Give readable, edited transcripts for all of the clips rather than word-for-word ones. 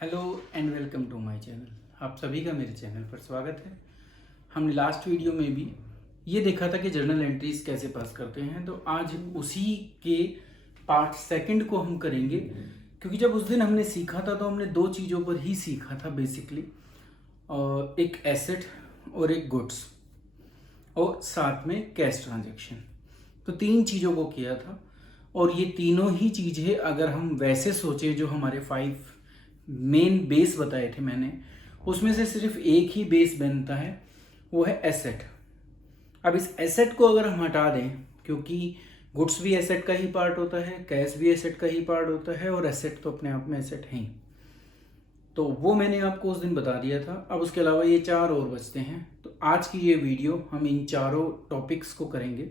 Hello and welcome to my channel. आप सभी का मेरे चैनल पर स्वागत है। हमने लास्ट वीडियो में भी ये देखा था कि जर्नल एंट्रीज कैसे पास करते हैं, तो आज उसी के पार्ट सेकंड को हम करेंगे। क्योंकि जब उस दिन हमने सीखा था तो हमने दो चीज़ों पर ही सीखा था बेसिकली, एक एसेट और एक गुड्स और साथ में कैश ट्रांजैक्शन। तो तीन चीज़ों को किया था और ये तीनों ही चीज़ें अगर हम वैसे सोचें, जो हमारे 5 मेन बेस बताए थे मैंने, उसमें से सिर्फ एक ही बेस बनता है, वो है एसेट। अब इस एसेट को अगर हम हटा दें, क्योंकि गुड्स भी एसेट का ही पार्ट होता है, कैश भी एसेट का ही पार्ट होता है और एसेट तो अपने आप में एसेट है ही, तो वो मैंने आपको उस दिन बता दिया था। अब उसके अलावा ये चार और बचते हैं। तो आज की ये वीडियो हम इन चारों टॉपिक्स को करेंगे।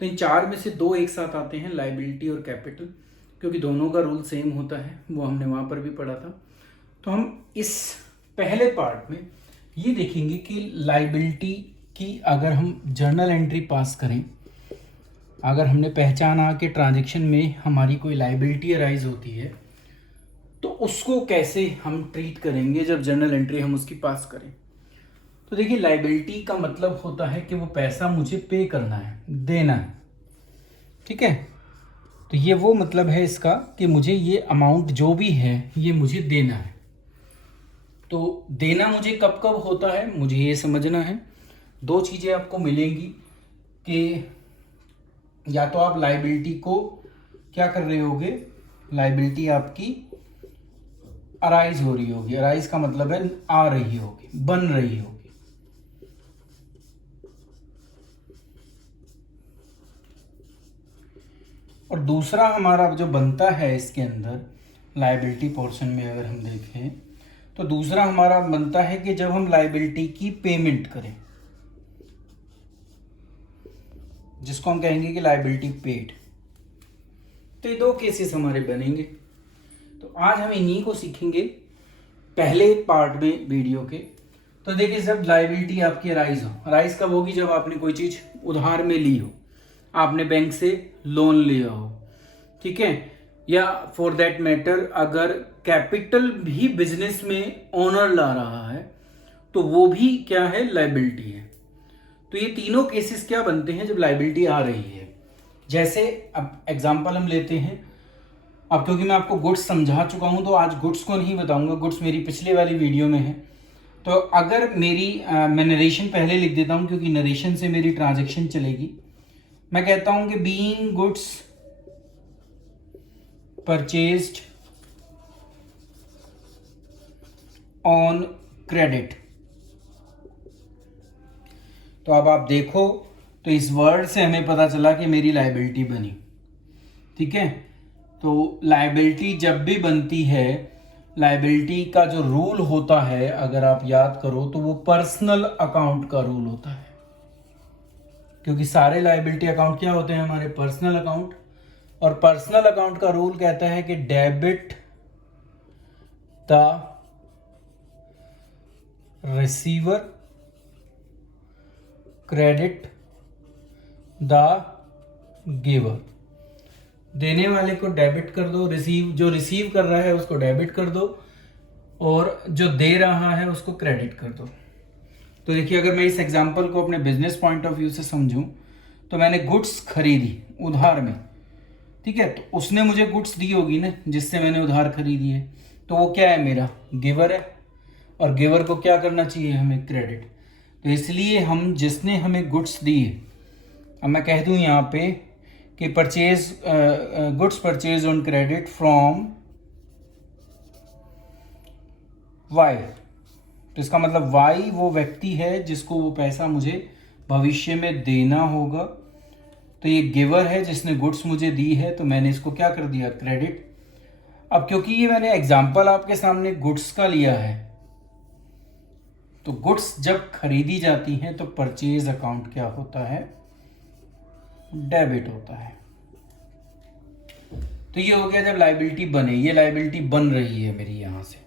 तो इन चार में से दो एक साथ आते हैं, लायबिलिटी और कैपिटल, क्योंकि दोनों का रूल सेम होता है, वो हमने वहाँ पर भी पढ़ा था। तो हम इस पहले पार्ट में ये देखेंगे कि लायबिलिटी की अगर हम जर्नल एंट्री पास करें, अगर हमने पहचाना कि ट्रांजैक्शन में हमारी कोई लायबिलिटी अराइज होती है, तो उसको कैसे हम ट्रीट करेंगे जब जर्नल एंट्री हम उसकी पास करें। तो देखिए, लायबिलिटी का मतलब होता है कि वो पैसा मुझे पे करना है, देना है, ठीक है। तो ये वो मतलब है इसका कि मुझे ये अमाउंट जो भी है ये मुझे देना है। तो देना मुझे कब कब होता है, मुझे ये समझना है। दो चीज़ें आपको मिलेंगी कि या तो आप लायबिलिटी को क्या कर रहे होगे, लायबिलिटी आपकी अराइज हो रही होगी। अराइज का मतलब है आ रही होगी, बन रही होगी। और दूसरा हमारा जो बनता है इसके अंदर लायबिलिटी पोर्शन में अगर हम देखें, तो दूसरा हमारा बनता है कि जब हम लायबिलिटी की पेमेंट करें, जिसको हम कहेंगे कि लायबिलिटी पेड। तो ये दो केसेस हमारे बनेंगे। तो आज हम इन्हीं को सीखेंगे पहले पार्ट में वीडियो के। तो देखिए, जब लायबिलिटी आपकी अराइज हो, अराइज कब होगी, जब आपने कोई चीज़ उधार में ली हो, आपने बैंक से लोन लिया हो, ठीक है, या फॉर दैट मैटर अगर कैपिटल भी बिजनेस में ओनर ला रहा है, तो वो भी क्या है, लायबिलिटी है। तो ये तीनों केसेस क्या बनते हैं जब लायबिलिटी आ रही है। जैसे अब एग्जांपल हम लेते हैं। अब क्योंकि मैं आपको गुड्स समझा चुका हूं, तो आज गुड्स को नहीं बताऊंगा, गुड्स मेरी पिछले वाली वीडियो में है। तो अगर मैं नरेशन पहले लिख देता हूं, क्योंकि नरेशन से मेरी ट्रांजैक्शन चलेगी। मैं कहता हूं कि being goods purchased on credit. तो अब आप देखो, तो इस वर्ड से हमें पता चला कि मेरी लायबिलिटी बनी, ठीक है। तो लायबिलिटी जब भी बनती है, लायबिलिटी का जो रूल होता है अगर आप याद करो, तो वो पर्सनल अकाउंट का रूल होता है। क्योंकि सारे लायबिलिटी अकाउंट क्या होते हैं, हमारे पर्सनल अकाउंट। और पर्सनल अकाउंट का रूल कहता है कि debit the receiver, credit the giver. देने वाले को डेबिट कर दो, जो रिसीव कर रहा है उसको डेबिट कर दो, और जो दे रहा है उसको क्रेडिट कर दो। तो देखिए, अगर मैं इस एग्जांपल को अपने बिजनेस पॉइंट ऑफ व्यू से समझूं, तो मैंने गुड्स खरीदी उधार में, ठीक है। तो उसने मुझे गुड्स दी होगी ना, जिससे मैंने उधार खरीदी है, तो वो क्या है, मेरा गिवर है। और गिवर को क्या करना चाहिए, हमें क्रेडिट। तो इसलिए हम जिसने हमें गुड्स दी है, अब मैं कह दूं यहाँ पे कि goods purchase on credit from Y. तो इसका मतलब वाई वो व्यक्ति है जिसको वो पैसा मुझे भविष्य में देना होगा। तो ये गिवर है जिसने गुड्स मुझे दी है, तो मैंने इसको क्या कर दिया, क्रेडिट। अब क्योंकि ये मैंने एग्जांपल आपके सामने गुड्स का लिया है, तो गुड्स जब खरीदी जाती हैं तो परचेज अकाउंट क्या होता है, डेबिट होता है। तो ये हो गया जब लायबिलिटी बने। ये लायबिलिटी बन रही है मेरी यहां से,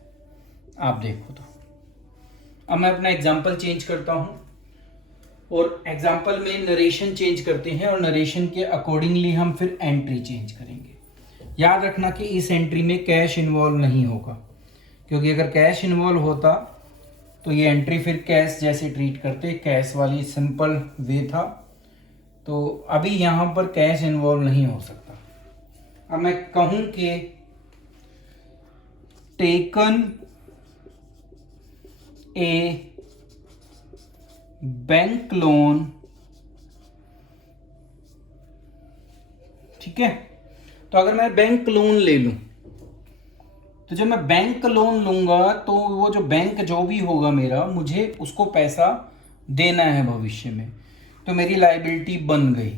आप देखो। तो अब मैं अपना एग्जांपल चेंज करता हूं, और एग्जांपल में नरेशन चेंज करते हैं, और नरेशन के अकॉर्डिंगली हम फिर एंट्री चेंज करेंगे। याद रखना कि इस एंट्री में कैश इन्वॉल्व नहीं होगा, क्योंकि अगर कैश इन्वॉल्व होता तो ये एंट्री फिर कैश जैसे ट्रीट करते, कैश वाली सिंपल वे था। तो अभी यहाँ पर कैश इन्वॉल्व नहीं हो सकता। अब मैं कहूँ कि टेकन ए बैंक लोन, ठीक है। तो अगर मैं बैंक लोन ले लूं, तो जब मैं बैंक लोन लूंगा तो वो जो बैंक जो भी होगा मेरा, मुझे उसको पैसा देना है भविष्य में, तो मेरी लायबिलिटी बन गई,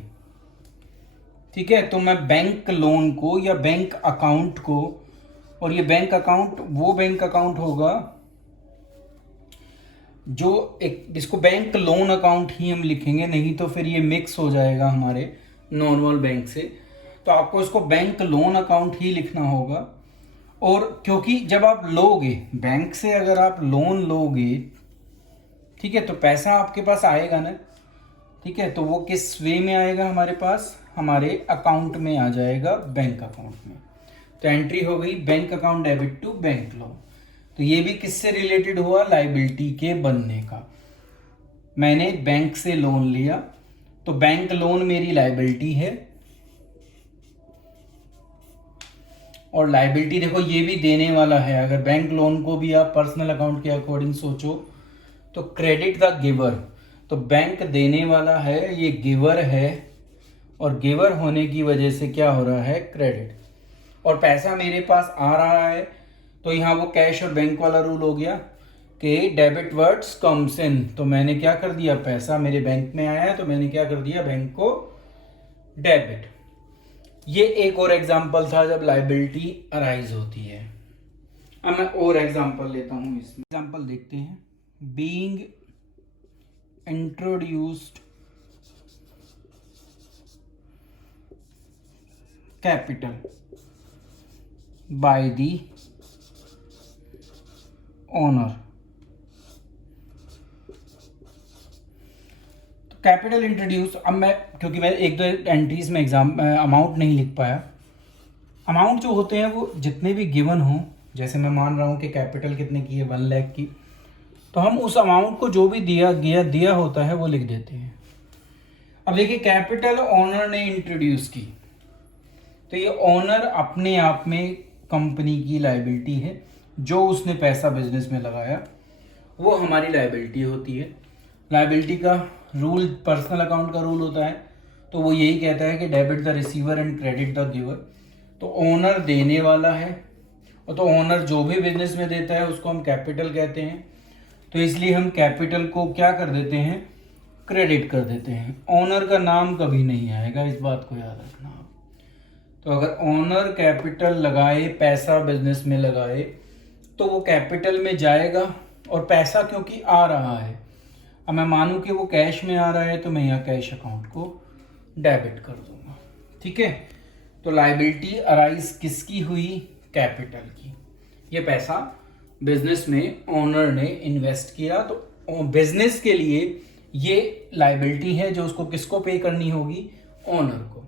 ठीक है। तो मैं बैंक लोन को या बैंक अकाउंट को, और ये बैंक अकाउंट वो बैंक अकाउंट होगा जो एक, जिसको बैंक लोन अकाउंट ही हम लिखेंगे, नहीं तो फिर ये मिक्स हो जाएगा हमारे नॉर्मल बैंक से। तो आपको इसको बैंक लोन अकाउंट ही लिखना होगा। और क्योंकि जब आप लोगे बैंक से, अगर आप लोन लोगे, ठीक है, तो पैसा आपके पास आएगा ना, ठीक है। तो वो किस वे में आएगा हमारे पास, हमारे अकाउंट में आ जाएगा, बैंक अकाउंट में। तो एंट्री हो गई bank account debit to bank loan. तो ये भी किससे रिलेटेड हुआ, लायबिलिटी के बनने का। मैंने बैंक से लोन लिया, तो बैंक लोन मेरी लायबिलिटी है, और लायबिलिटी देखो ये भी देने वाला है। अगर बैंक लोन को भी आप पर्सनल अकाउंट के अकॉर्डिंग सोचो तो क्रेडिट द गिवर, तो बैंक देने वाला है, ये गिवर है, और गिवर होने की वजह से क्या हो रहा है, क्रेडिट। और पैसा मेरे पास आ रहा है, तो यहाँ वो कैश और बैंक वाला रूल हो गया कि डेबिट वर्ड्स कम्स इन। तो मैंने क्या कर दिया, पैसा मेरे बैंक में आया तो मैंने क्या कर दिया, बैंक को डेबिट। ये एक और एग्जांपल था जब लायबिलिटी अराइज होती है। अब मैं और एग्जांपल लेता हूं, इसमें एग्जांपल देखते हैं। Being introduced capital by the owner. तो कैपिटल इंट्रोड्यूस, अब मैं क्योंकि मैं एक दो एंट्रीज में अमाउंट नहीं लिख पाया। अमाउंट जो होते हैं वो जितने भी गिवन हों, जैसे मैं मान रहा हूँ कि कैपिटल कितने की है, 1 लाख की, तो हम उस अमाउंट को जो भी दिया होता है वो लिख देते हैं। अब देखिए कैपिटल ओनर ने इंट्रोड्यूस की, तो ये ओनर अपने आप में कंपनी की लायबिलिटी है। जो उसने पैसा बिजनेस में लगाया वो हमारी लायबिलिटी होती है। लायबिलिटी का रूल पर्सनल अकाउंट का रूल होता है, तो वो यही कहता है कि debit the receiver and credit the giver. तो ओनर देने वाला है, और तो ओनर जो भी बिजनेस में देता है उसको हम कैपिटल कहते हैं। तो इसलिए हम कैपिटल को क्या कर देते हैं, क्रेडिट कर देते हैं। ओनर का नाम कभी नहीं आएगा, इस बात को याद रखना आप। तो अगर ओनर कैपिटल लगाए, पैसा बिजनेस में लगाए, तो वो कैपिटल में जाएगा, और पैसा क्योंकि आ रहा है, अब मैं मानूं कि वो कैश में आ रहा है, तो मैं यहाँ कैश अकाउंट को डेबिट कर दूंगा, ठीक है। तो लायबिलिटी अराइज किसकी हुई, कैपिटल की। ये पैसा बिजनेस में ओनर ने इन्वेस्ट किया, तो बिजनेस के लिए ये लायबिलिटी है जो उसको किसको पे करनी होगी, ओनर को।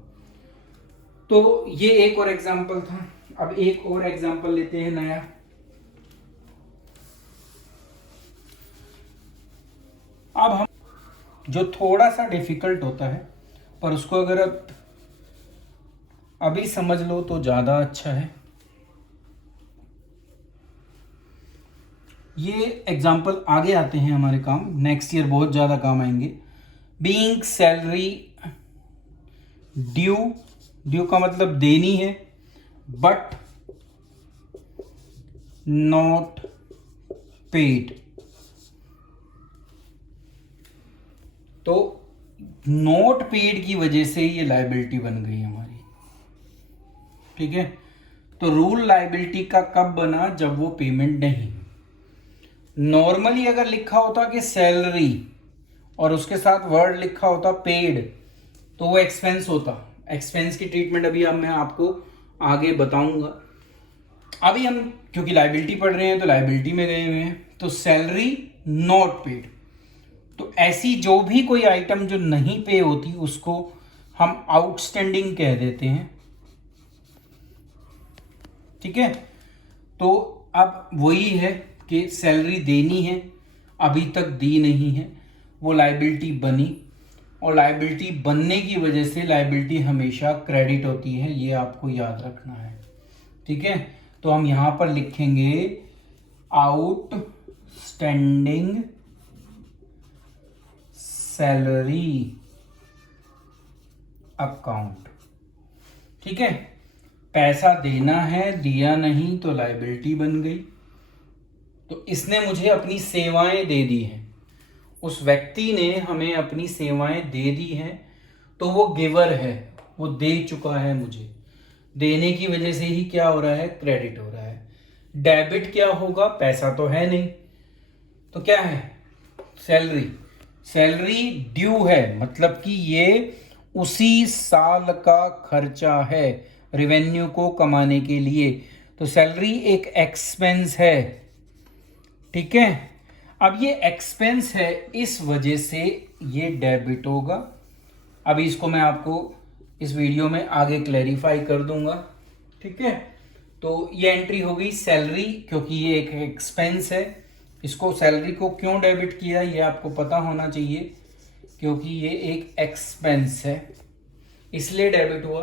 तो ये एक और एग्जांपल था। अब एक और एग्जांपल लेते हैं नया। अब हम जो थोड़ा सा डिफिकल्ट होता है, पर उसको अगर आप अभी समझ लो तो ज्यादा अच्छा है। ये एग्जाम्पल आगे आते हैं हमारे काम, नेक्स्ट ईयर बहुत ज्यादा काम आएंगे। बीइंग सैलरी ड्यू का मतलब देनी है, बट नॉट पेड। तो नॉट पेड की वजह से ये लायबिलिटी बन गई हमारी, ठीक है। तो रूल लायबिलिटी का कब बना, जब वो पेमेंट नहीं। नॉर्मली अगर लिखा होता कि सैलरी और उसके साथ वर्ड लिखा होता पेड, तो वो एक्सपेंस होता। एक्सपेंस की ट्रीटमेंट अभी अब मैं आपको आगे बताऊंगा। अभी हम क्योंकि लायबिलिटी पढ़ रहे हैं तो लायबिलिटी में गए हुए हैं। तो सैलरी नॉट पेड, तो ऐसी जो भी कोई आइटम जो नहीं पे होती उसको हम आउटस्टैंडिंग कह देते हैं, ठीक है। तो अब वही है कि सैलरी देनी है, अभी तक दी नहीं है, वो लायबिलिटी बनी, और लायबिलिटी बनने की वजह से लायबिलिटी हमेशा क्रेडिट होती है, ये आपको याद रखना है। ठीक है, तो हम यहाँ पर लिखेंगे आउटस्टैंडिंग सैलरी अकाउंट। ठीक है, पैसा देना है, दिया नहीं तो लायबिलिटी बन गई। तो इसने मुझे अपनी सेवाएं दे दी हैं, उस व्यक्ति ने हमें अपनी सेवाएं दे दी हैं, तो वो गिवर है, वो दे चुका है मुझे। देने की वजह से ही क्या हो रहा है, क्रेडिट हो रहा है। डेबिट क्या होगा, पैसा तो है नहीं, तो क्या है, सैलरी। सैलरी ड्यू है, मतलब कि ये उसी साल का खर्चा है रेवेन्यू को कमाने के लिए, तो सैलरी एक एक्सपेंस है। ठीक है, अब ये एक्सपेंस है, इस वजह से ये डेबिट होगा। अभी इसको मैं आपको इस वीडियो में आगे क्लैरिफाई कर दूंगा। ठीक है, तो ये एंट्री हो गई सैलरी, क्योंकि ये एक एक्सपेंस है। इसको सैलरी को क्यों डेबिट किया ये आपको पता होना चाहिए, क्योंकि ये एक एक्सपेंस है इसलिए डेबिट हुआ।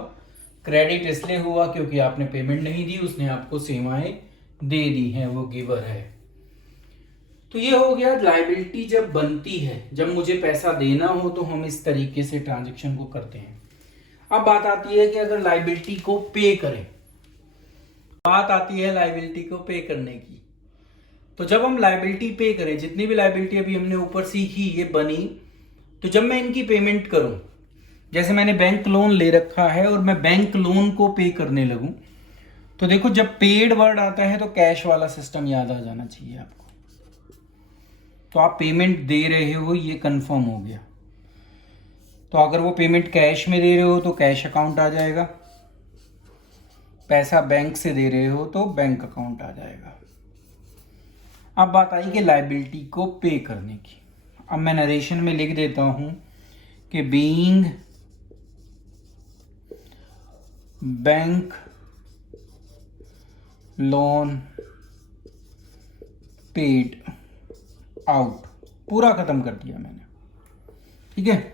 क्रेडिट इसलिए हुआ क्योंकि आपने पेमेंट नहीं दी, उसने आपको सेवाएं दे दी हैं, वो गिवर है। तो ये हो गया लायबिलिटी जब बनती है, जब मुझे पैसा देना हो तो हम इस तरीके से ट्रांजैक्शन को करते हैं। अब बात आती है कि अगर लायबिलिटी को पे करें, बात आती है लायबिलिटी को पे करने की। तो जब हम लायबिलिटी पे करें, जितनी भी लायबिलिटी अभी हमने ऊपर सीखी ये बनी, तो जब मैं इनकी पेमेंट करूं, जैसे मैंने बैंक लोन ले रखा है और मैं बैंक लोन को पे करने लगूं, तो देखो जब पेड वर्ड आता है तो कैश वाला सिस्टम याद आ जाना चाहिए आपको। तो आप पेमेंट दे रहे हो, ये कंफर्म हो गया। तो अगर वो पेमेंट कैश में दे रहे हो तो कैश अकाउंट आ जाएगा, पैसा बैंक से दे रहे हो तो बैंक अकाउंट आ जाएगा। अब बात आई कि लायबिलिटी को पे करने की। अब मैं नरेशन में लिख देता हूं कि being bank loan paid out, पूरा खत्म कर दिया मैंने। ठीक है,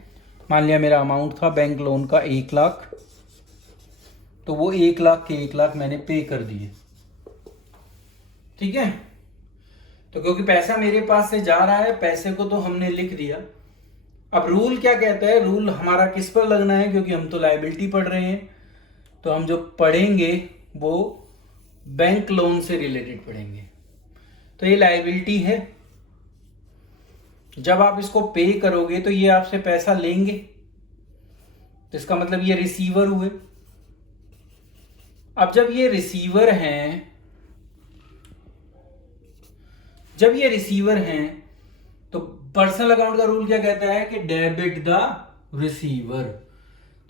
मान लिया मेरा अमाउंट था बैंक लोन का 1 लाख, तो वो 1 लाख के 1 लाख मैंने पे कर दिए। ठीक है, तो क्योंकि पैसा मेरे पास से जा रहा है, पैसे को तो हमने लिख दिया। अब रूल क्या कहता है, रूल हमारा किस पर लगना है, क्योंकि हम तो लायबिलिटी पढ़ रहे हैं, तो हम जो पढ़ेंगे वो बैंक लोन से रिलेटेड पढ़ेंगे। तो ये लायबिलिटी है, जब आप इसको पे करोगे तो ये आपसे पैसा लेंगे, तो इसका मतलब ये रिसीवर हुए। अब जब ये रिसीवर हैं, जब ये रिसीवर हैं तो पर्सनल अकाउंट का रूल क्या कहता है कि डेबिट द रिसीवर।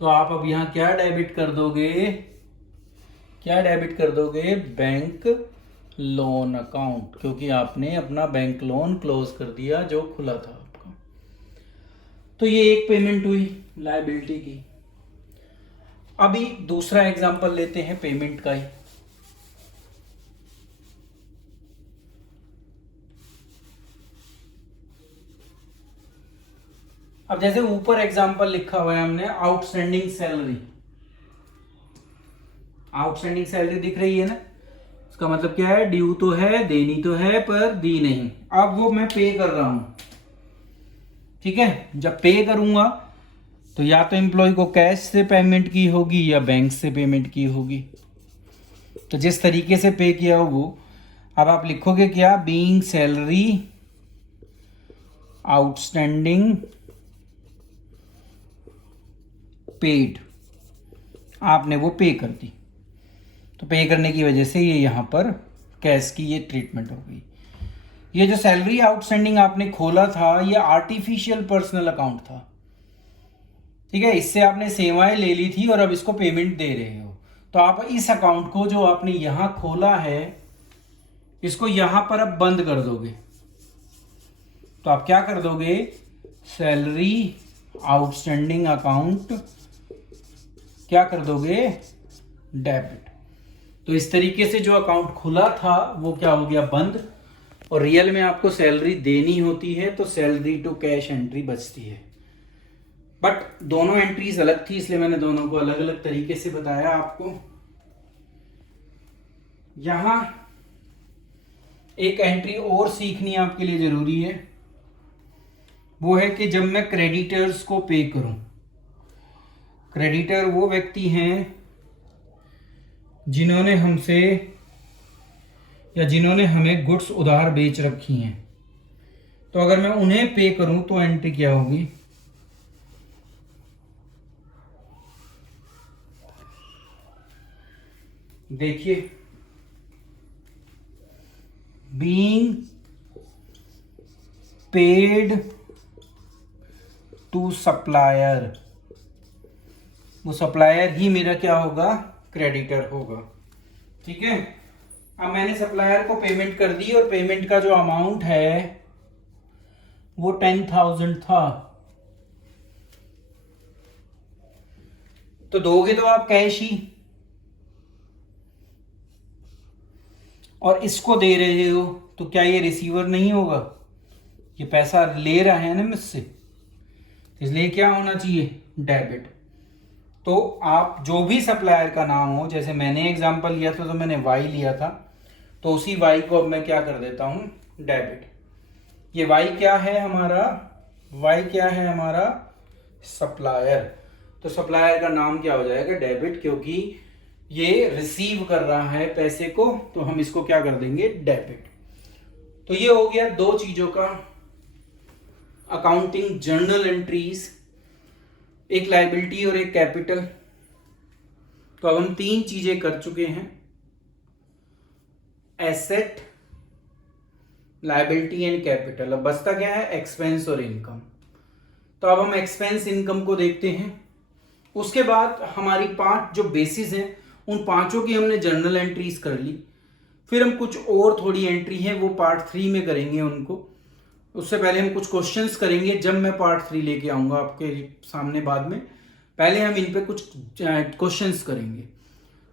तो आप अब यहां क्या डेबिट कर दोगे, क्या डेबिट कर दोगे, बैंक लोन अकाउंट, क्योंकि आपने अपना बैंक लोन क्लोज कर दिया जो खुला था आपका। तो ये एक पेमेंट हुई लायबिलिटी की। अभी दूसरा एग्जांपल लेते हैं पेमेंट का ही। अब जैसे ऊपर एग्जांपल लिखा हुआ है हमने, आउटस्टैंडिंग सैलरी। आउटस्टैंडिंग सैलरी दिख रही है ना, इसका मतलब क्या है, ड्यू तो है, देनी तो है पर दी नहीं। अब वो मैं पे कर रहा हूं। ठीक है, जब पे करूंगा तो या तो एम्प्लॉय को कैश से पेमेंट की होगी या बैंक से पेमेंट की होगी। तो जिस तरीके से पे किया हो वो, अब आप लिखोगे क्या, बीइंग सैलरी आउटस्टैंडिंग पेड, आपने वो पे कर दी। तो पे करने की वजह से ये यहां पर कैश की ये ट्रीटमेंट हो गई। ये जो सैलरी आउटस्टैंडिंग आपने खोला था ये आर्टिफिशियल पर्सनल अकाउंट था। ठीक है, इससे आपने सेवाएं ले ली थी और अब इसको पेमेंट दे रहे हो। तो आप इस अकाउंट को जो आपने यहां खोला है इसको यहां पर अब बंद कर दोगे। तो आप क्या कर दोगे, सैलरी आउटस्टैंडिंग अकाउंट क्या कर दोगे, डेबिट। तो इस तरीके से जो अकाउंट खुला था वो क्या हो गया, बंद। और रियल में आपको सैलरी देनी होती है तो सैलरी टू कैश एंट्री बचती है। बट दोनों एंट्रीज अलग थी, इसलिए मैंने दोनों को अलग अलग तरीके से बताया आपको। यहां एक एंट्री और सीखनी आपके लिए जरूरी है, वो है कि जब मैं क्रेडिटर्स को पे करूं, क्रेडिटर वो व्यक्ति हैं जिन्होंने हमसे या जिन्होंने हमें गुड्स उधार बेच रखी हैं, तो अगर मैं उन्हें पे करूं तो एंट्री क्या होगी, देखिए, बीइंग पेड टू सप्लायर, वो सप्लायर ही मेरा क्या होगा, क्रेडिटर होगा। ठीक है, अब मैंने सप्लायर को पेमेंट कर दी और पेमेंट का जो अमाउंट है वो 10,000 था। तो दोगे तो आप कैश ही, और इसको दे रहे हो तो क्या ये रिसीवर नहीं होगा, ये पैसा ले रहा है ना मुझसे, इसलिए क्या होना चाहिए, डेबिट। तो आप जो भी सप्लायर का नाम हो, जैसे मैंने एग्जांपल लिया था तो मैंने वाई लिया था, तो उसी वाई को अब मैं क्या कर देता हूं, डेबिट। ये वाई क्या है हमारा, वाई क्या है हमारा, सप्लायर। तो सप्लायर का नाम क्या हो जाएगा, डेबिट, क्योंकि ये रिसीव कर रहा है पैसे को, तो हम इसको क्या कर देंगे, डेबिट। तो ये हो गया दो चीजों का अकाउंटिंग जर्नल एंट्रीज, एक लायबिलिटी और एक कैपिटल। तो अब हम तीन चीजें कर चुके हैं, एसेट, लायबिलिटी एंड कैपिटल। अब बचता क्या है, एक्सपेंस और इनकम। तो अब हम एक्सपेंस इनकम को देखते हैं। उसके बाद हमारी 5 जो बेसिस हैं, उन 5 की हमने जर्नल एंट्रीज कर ली। फिर हम कुछ और थोड़ी एंट्री हैं वो पार्ट 3 में करेंगे उनको। उससे पहले हम कुछ क्वेश्चंस करेंगे जब मैं पार्ट 3 लेके आऊंगा आपके सामने बाद में। पहले हम इन पे कुछ क्वेश्चंस करेंगे।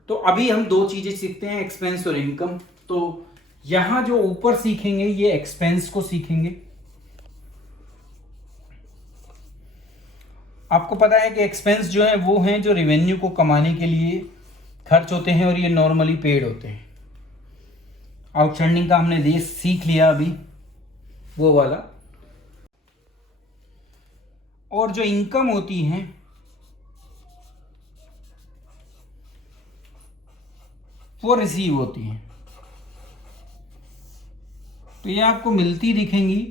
तो अभी हम 2 चीजें सीखते हैं, एक्सपेंस और इनकम। तो यहां जो ऊपर सीखेंगे ये एक्सपेंस को सीखेंगे। आपको पता है कि एक्सपेंस जो है वो हैं जो रेवेन्यू को कमाने के लिए खर्च होते हैं और ये नॉर्मली पेड होते हैं। आउटस्टैंडिंग का हमने सीख लिया अभी, वो वाला। और जो इनकम होती है वो रिसीव होती है। तो ये आपको मिलती दिखेंगी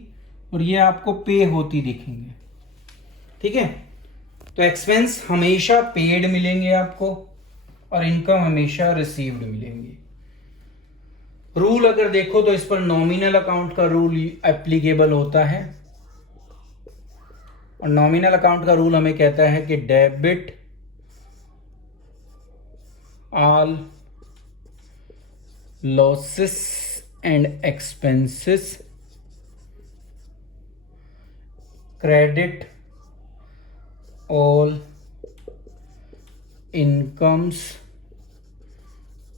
और ये आपको पे होती दिखेंगे। ठीक है, तो एक्सपेंस हमेशा पेड मिलेंगे आपको और इनकम हमेशा रिसीव्ड मिलेंगी। रूल अगर देखो तो इस पर नॉमिनल अकाउंट का रूल एप्लीकेबल होता है, और नॉमिनल अकाउंट का रूल हमें कहता है कि debit all losses and expenses, credit all incomes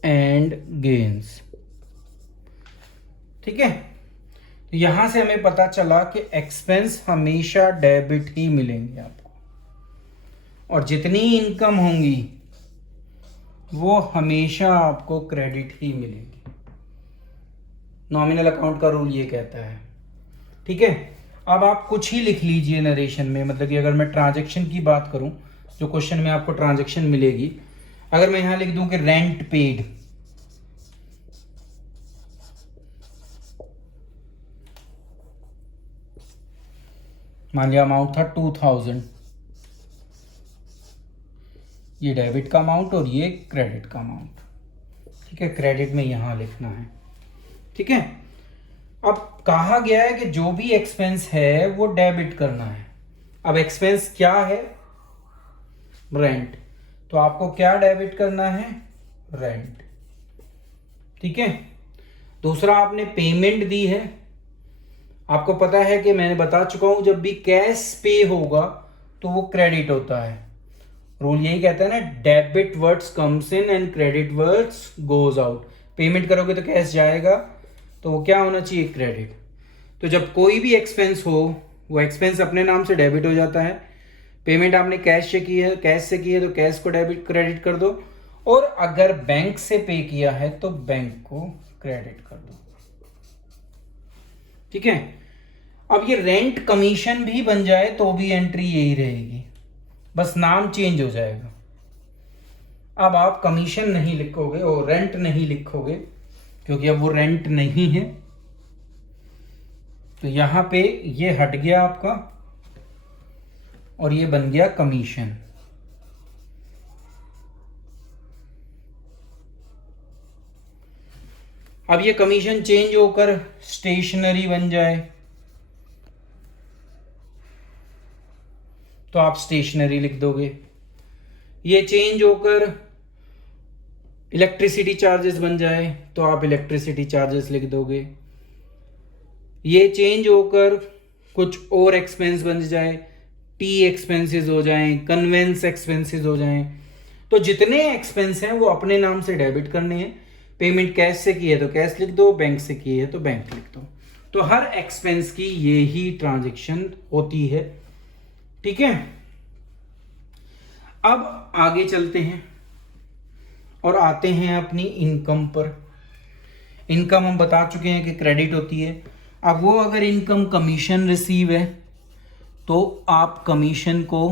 and gains. ठीक है, तो यहां से हमें पता चला कि एक्सपेंस हमेशा डेबिट ही मिलेंगे आपको, और जितनी इनकम होंगी वो हमेशा आपको क्रेडिट ही मिलेगी। नॉमिनल अकाउंट का रूल ये कहता है। ठीक है, अब आप कुछ ही लिख लीजिए नरेशन में, मतलब कि अगर मैं ट्रांजैक्शन की बात करूं, जो क्वेश्चन में आपको ट्रांजैक्शन मिलेगी, अगर मैं यहां लिख दूं कि रेंट पेड, मान लिया अमाउंट था 2000, ये डेबिट का अमाउंट और ये क्रेडिट का अमाउंट। ठीक है, क्रेडिट में यहां लिखना है। ठीक है, अब कहा गया है कि जो भी एक्सपेंस है वो डेबिट करना है। अब एक्सपेंस क्या है, रेंट, तो आपको क्या डेबिट करना है, रेंट। ठीक है, दूसरा आपने पेमेंट दी है। आपको पता है कि मैंने बता चुका हूं, जब भी कैश पे होगा तो वो क्रेडिट होता है, रूल यही कहता है ना, debit words comes in and credit words goes out. Payment करोगे तो कैश जाएगा, तो वो क्या होना चाहिए, क्रेडिट। तो जब कोई भी एक्सपेंस हो, वो एक्सपेंस अपने नाम से डेबिट हो जाता है। पेमेंट आपने कैश से की है तो कैश को डेबिट क्रेडिट कर दो, और अगर बैंक से पे किया है तो बैंक को क्रेडिट कर दो। ठीक है। अब ये रेंट कमीशन भी बन जाए तो भी एंट्री यही रहेगी, बस नाम चेंज हो जाएगा। अब आप कमीशन नहीं लिखोगे और रेंट नहीं लिखोगे, क्योंकि अब वो रेंट नहीं है, तो यहां पे ये हट गया आपका और ये बन गया कमीशन। अब ये कमीशन चेंज होकर स्टेशनरी बन जाए तो आप स्टेशनरी लिख दोगे। ये चेंज होकर इलेक्ट्रिसिटी चार्जेस बन जाए तो आप इलेक्ट्रिसिटी चार्जेस लिख दोगे। ये चेंज होकर कुछ और एक्सपेंस बन जाए, टी एक्सपेंसेस हो जाएं, कन्वेंस एक्सपेंसेस हो जाएं, तो जितने एक्सपेंस हैं वो अपने नाम से डेबिट करने हैं। पेमेंट कैश से की है तो कैश लिख दो, बैंक से की है तो बैंक लिख दो। तो हर एक्सपेंस की ये ही ट्रांजैक्शन होती है। ठीक है। अब आगे चलते हैं और आते हैं अपनी इनकम पर। इनकम हम बता चुके हैं कि क्रेडिट होती है। अब वो अगर इनकम कमीशन रिसीव है तो आप कमीशन को,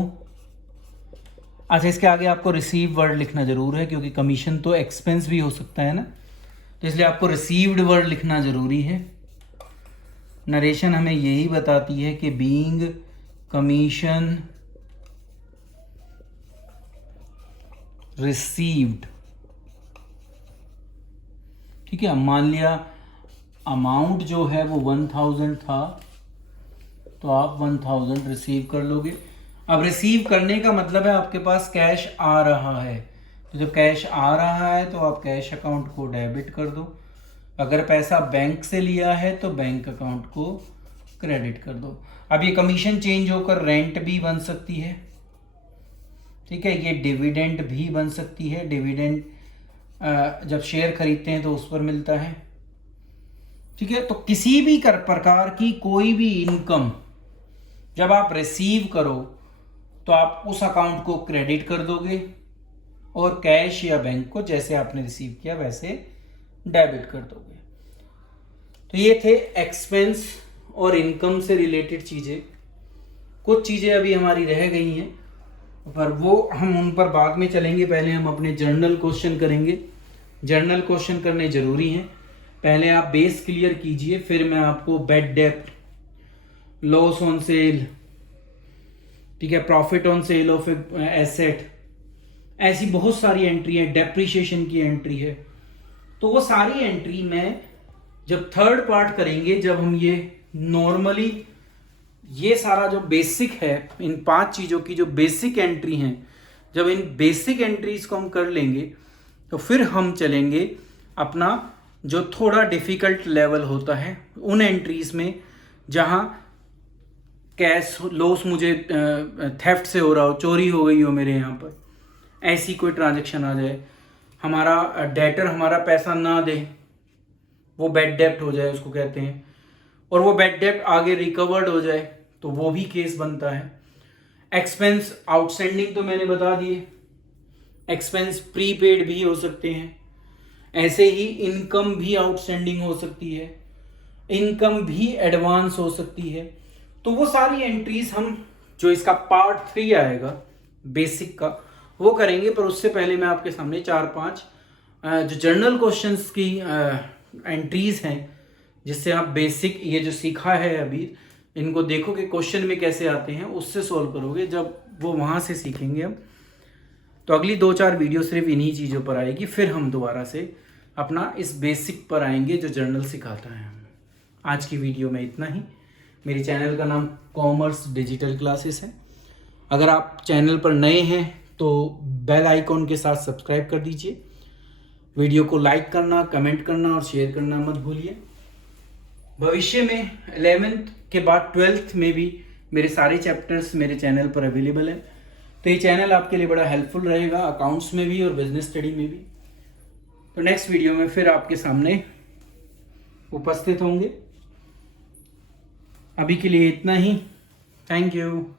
अच्छा इसके आगे आपको रिसीव वर्ड लिखना जरूर है, क्योंकि कमीशन तो एक्सपेंस भी हो सकता है ना, तो इसलिए आपको रिसीव्ड वर्ड लिखना जरूरी है। नरेशन हमें यही बताती है कि बीइंग कमीशन रिसीव्ड। ठीक है। मान लिया अमाउंट जो है वो 1000 था, तो आप 1000 रिसीव कर लोगे। अब रिसीव करने का मतलब है आपके पास कैश आ रहा है, तो जब कैश आ रहा है तो आप कैश अकाउंट को डेबिट कर दो। अगर पैसा बैंक से लिया है तो बैंक अकाउंट को क्रेडिट कर दो। अब ये कमीशन चेंज होकर रेंट भी बन सकती है। ठीक है। ये डिविडेंड भी बन सकती है। डिविडेंड जब शेयर खरीदते हैं तो उस पर मिलता है। ठीक है। तो किसी भी प्रकार की कोई भी इनकम जब आप रिसीव करो तो आप उस अकाउंट को क्रेडिट कर दोगे और कैश या बैंक को जैसे आपने रिसीव किया वैसे डेबिट कर दोगे। तो ये थे एक्सपेंस और इनकम से रिलेटेड चीजें। कुछ चीजें अभी हमारी रह गई हैं, पर वो हम उन पर बाद में चलेंगे। पहले हम अपने जर्नल क्वेश्चन करेंगे। जर्नल क्वेश्चन करने जरूरी हैं। पहले आप बेस क्लियर कीजिए, फिर मैं आपको बेड डेप्ट, लॉस ऑन सेल, ठीक है, profit on sale of asset, ऐसी बहुत सारी एंट्री है, डेप्रिसिएशन की एंट्री है। तो वो सारी एंट्री में जब थर्ड पार्ट करेंगे, जब हम ये नॉर्मली ये सारा जो बेसिक है, इन 5 चीज़ों की जो बेसिक एंट्री हैं, जब इन बेसिक एंट्रीज को हम कर लेंगे तो फिर हम चलेंगे अपना जो थोड़ा डिफिकल्ट लेवल होता है उन एंट्रीज में, जहां कैश लॉस मुझे थेफ्ट से हो रहा हो, चोरी हो गई हो मेरे यहाँ पर, ऐसी कोई ट्रांजैक्शन आ जाए, हमारा डेटर हमारा पैसा ना दे, वो बैड डेप्ट हो जाए उसको कहते हैं, और वो बैड डेप्ट आगे रिकवर्ड हो जाए तो वो भी केस बनता है। एक्सपेंस आउटस्टैंडिंग तो मैंने बता दिए, एक्सपेंस प्रीपेड भी हो सकते हैं, ऐसे ही इनकम भी आउटस्टैंडिंग हो सकती है, इनकम भी एडवांस हो सकती है। तो वो सारी एंट्रीज हम जो इसका पार्ट 3 आएगा बेसिक का वो करेंगे। पर उससे पहले मैं आपके सामने 4-5 जो जर्नल क्वेश्चंस की एंट्रीज हैं, जिससे आप बेसिक ये जो सीखा है अभी इनको देखो कि क्वेश्चन में कैसे आते हैं, उससे सॉल्व करोगे जब वो वहाँ से सीखेंगे हम। तो अगली 2-4 वीडियो सिर्फ इन्हीं चीज़ों पर आएगी, फिर हम दोबारा से अपना इस बेसिक पर आएंगे जो जर्नल सिखाता है। आज की वीडियो में इतना ही। मेरे चैनल का नाम कॉमर्स डिजिटल क्लासेस है। अगर आप चैनल पर नए हैं तो बेल आइकॉन के साथ सब्सक्राइब कर दीजिए। वीडियो को लाइक करना, कमेंट करना और शेयर करना मत भूलिए। भविष्य में 11th के बाद 12th में भी मेरे सारे चैप्टर्स मेरे चैनल पर अवेलेबल हैं। तो ये चैनल आपके लिए बड़ा हेल्पफुल रहेगा अकाउंट्स में भी और बिजनेस स्टडी में भी। तो नेक्स्ट वीडियो में फिर आपके सामने उपस्थित होंगे। अभी के लिए इतना ही। Thank you.